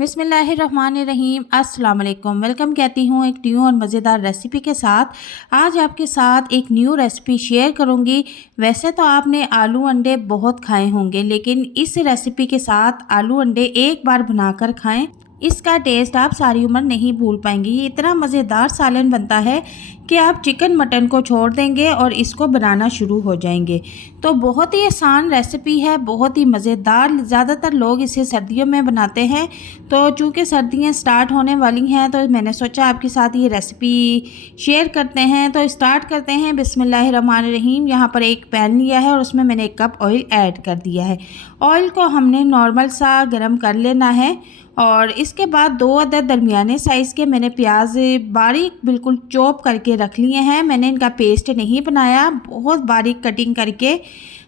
बिस्मिल्लाहिर्रहमानिर्रहीम अस्सलाम वालेकुम। वेलकम कहती हूँ एक न्यू और मज़ेदार रेसिपी के साथ। आज आपके साथ एक न्यू रेसिपी शेयर करूँगी। वैसे तो आपने आलू अंडे बहुत खाए होंगे, लेकिन इस रेसिपी के साथ आलू अंडे एक बार बनाकर खाएं, इसका टेस्ट आप सारी उम्र नहीं भूल पाएंगी। ये इतना मज़ेदार सालन बनता है कि आप चिकन मटन को छोड़ देंगे और इसको बनाना शुरू हो जाएंगे। तो बहुत ही आसान रेसिपी है, बहुत ही मज़ेदार। ज़्यादातर लोग इसे सर्दियों में बनाते हैं, तो चूँकि सर्दियाँ स्टार्ट होने वाली हैं तो मैंने सोचा आपके साथ ये रेसिपी शेयर करते हैं। तो स्टार्ट करते हैं। बिस्मिल्लाहिर्रहमानिर्रहीम। यहाँ पर एक पैन लिया है और उसमें मैंने 1 कप ऑयल ऐड कर दिया है। ऑयल को हमने नॉर्मल सा गर्म कर लेना है और इसके बाद 2 अदद दरमियाने साइज़ के मैंने प्याज बारीक बिल्कुल चॉप करके रख लिए हैं। मैंने इनका पेस्ट नहीं बनाया, बहुत बारीक कटिंग करके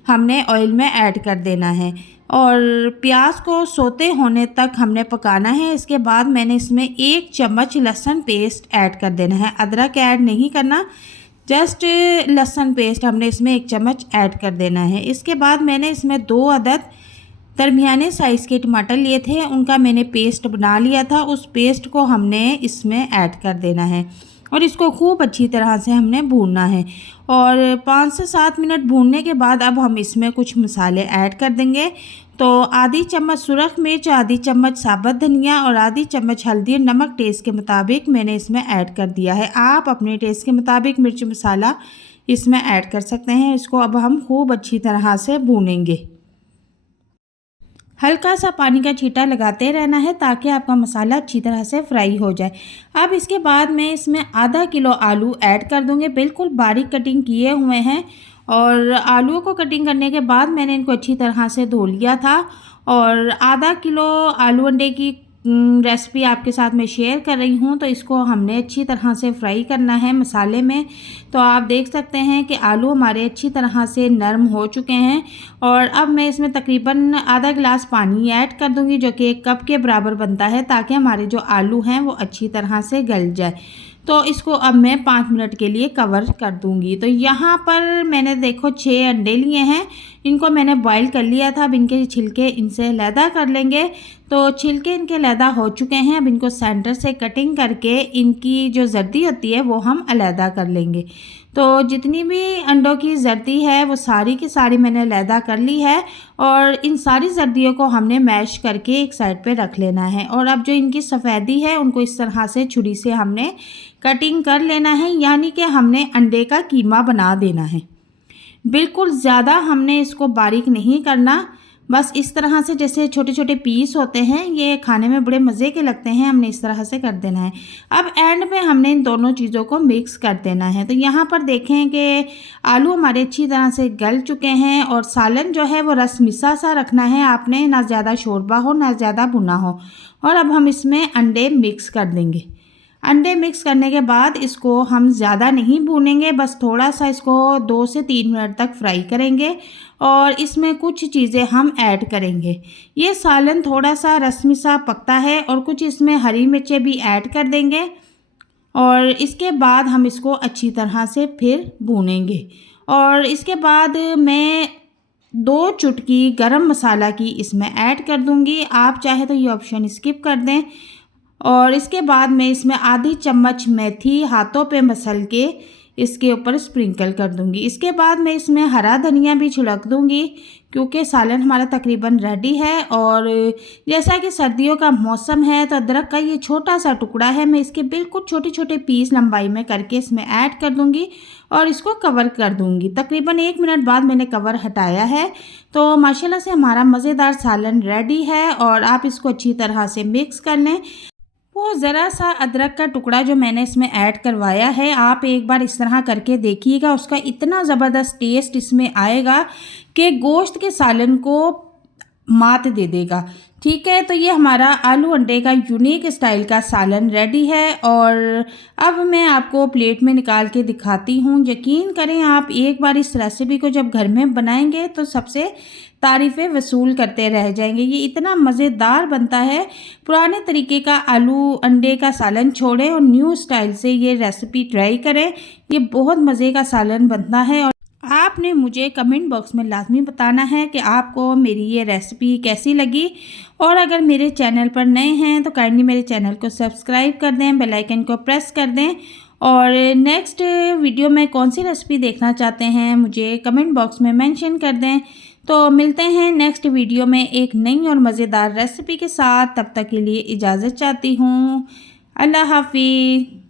हमने ऑयल में ऐड कर देना है और प्याज को सोते होने तक हमने पकाना है। इसके बाद मैंने इसमें 1 चम्मच लहसुन पेस्ट ऐड कर देना है। अदरक ऐड नहीं करना, जस्ट लहसुन पेस्ट हमने इसमें 1 चम्मच ऐड कर देना है। इसके बाद मैंने इसमें 2 अदद दरमियाने साइज़ के टमाटर लिए थे, उनका मैंने पेस्ट बना लिया था। उस पेस्ट को हमने इसमें ऐड कर देना है और इसको खूब अच्छी तरह से हमने भूनना है। और 5 से 7 मिनट भूनने के बाद अब हम इसमें कुछ मसाले ऐड कर देंगे। तो आधी चम्मच सुरख मिर्च, आधी चम्मच साबुत धनिया और आधी चम्मच हल्दी और नमक टेस्ट के मुताबिक मैंने इसमें ऐड कर दिया है। आप अपने टेस्ट के मुताबिक मिर्च मसाला इसमें ऐड कर सकते हैं। इसको अब हम खूब अच्छी तरह से भूनेंगे। हल्का सा पानी का छींटा लगाते रहना है ताकि आपका मसाला अच्छी तरह से फ्राई हो जाए। अब इसके बाद मैं इसमें आधा किलो आलू ऐड कर दूंगी, बिल्कुल बारीक कटिंग किए हुए हैं। और आलूओं को कटिंग करने के बाद मैंने इनको अच्छी तरह से धो लिया था। और आधा किलो आलू अंडे की रेसिपी आपके साथ मैं शेयर कर रही हूँ। तो इसको हमने अच्छी तरह से फ्राई करना है मसाले में। तो आप देख सकते हैं कि आलू हमारे अच्छी तरह से नरम हो चुके हैं। और अब मैं इसमें तकरीबन आधा गिलास पानी ऐड कर दूंगी, जो कि 1 कप के बराबर बनता है, ताकि हमारे जो आलू हैं वो अच्छी तरह से गल जाए। तो इसको अब मैं 5 मिनट के लिए कवर कर दूंगी। तो यहाँ पर मैंने देखो 6 अंडे लिए हैं, इनको मैंने बॉईल कर लिया था। अब इनके छिलके इनसे अलहदा कर लेंगे। तो छिलके इनके अलहदा हो चुके हैं। अब इनको सेंटर से कटिंग करके इनकी जो जर्दी होती है वो हम अलहदा कर लेंगे। तो जितनी भी अंडों की जर्दी है वो सारी की सारी मैंने अलहदा कर ली है और इन सारी जर्दियों को हमने मैश करके एक साइड पे रख लेना है। और अब जो इनकी सफ़ेदी है उनको इस तरह से छुरी से हमने कटिंग कर लेना है, यानी कि हमने अंडे का कीमा बना देना है। बिल्कुल ज़्यादा हमने इसको बारीक नहीं करना, बस इस तरह से जैसे छोटे छोटे पीस होते हैं, ये खाने में बड़े मज़े के लगते हैं, हमने इस तरह से कर देना है। अब एंड में हमने इन दोनों चीज़ों को मिक्स कर देना है। तो यहाँ पर देखें कि आलू हमारे अच्छी तरह से गल चुके हैं और सालन जो है वो रस मिसा सा रखना है आपने, ना ज़्यादा शोरबा हो ना ज़्यादा भुना हो। और अब हम इसमें अंडे मिक्स कर देंगे। अंडे मिक्स करने के बाद इसको हम ज़्यादा नहीं भूनेंगे, बस थोड़ा सा इसको 2 से 3 मिनट तक फ्राई करेंगे और इसमें कुछ चीज़ें हम ऐड करेंगे। ये सालन थोड़ा सा रस्मी सा पकता है और कुछ इसमें हरी मिर्चें भी ऐड कर देंगे और इसके बाद हम इसको अच्छी तरह से फिर भूनेंगे। और इसके बाद मैं 2 चुटकी गरम मसाला की इसमें ऐड कर दूंगी। आप चाहे तो ये ऑप्शन स्किप कर दें। और इसके बाद मैं इसमें आधी चम्मच मेथी हाथों पे मसल के इसके ऊपर स्प्रिंकल कर दूंगी। इसके बाद मैं इसमें हरा धनिया भी छिड़क दूंगी, क्योंकि सालन हमारा तकरीबन रेडी है। और जैसा कि सर्दियों का मौसम है तो अदरक का ये छोटा सा टुकड़ा है, मैं इसके बिल्कुल छोटे छोटे पीस लंबाई में करके इसमें ऐड कर दूंगी और इसको कवर कर दूंगी। तकरीबन 1 मिनट बाद मैंने कवर हटाया है। तो माशाल्लाह से हमारा मज़ेदार सालन रेडी है और आप इसको अच्छी तरह से मिक्स कर लें। वो ज़रा सा अदरक का टुकड़ा जो मैंने इसमें ऐड करवाया है, आप एक बार इस तरह करके देखिएगा, उसका इतना ज़बरदस्त टेस्ट इसमें आएगा कि गोश्त के सालन को मात दे देगा। ठीक है, तो ये हमारा आलू अंडे का यूनिक स्टाइल का सालन रेडी है। और अब मैं आपको प्लेट में निकाल के दिखाती हूँ। यकीन करें आप एक बार इस रेसिपी को जब घर में बनाएंगे तो सबसे तारीफ़ें वसूल करते रह जाएंगे। ये इतना मज़ेदार बनता है। पुराने तरीके का आलू अंडे का सालन छोड़ें और न्यू स्टाइल से ये रेसिपी ट्राई करें। ये बहुत मज़े का सालन बनता है। आपने मुझे कमेंट बॉक्स में लाज़मी बताना है कि आपको मेरी ये रेसिपी कैसी लगी। और अगर मेरे चैनल पर नए हैं तो काइंडली मेरे चैनल को सब्सक्राइब कर दें, बेल आइकन को प्रेस कर दें। और नेक्स्ट वीडियो में कौन सी रेसिपी देखना चाहते हैं मुझे कमेंट बॉक्स में मेंशन कर दें। तो मिलते हैं नेक्स्ट वीडियो में एक नई और मज़ेदार रेसिपी के साथ। तब तक के लिए इजाज़त चाहती हूँ। अल्लाह हाफिज़।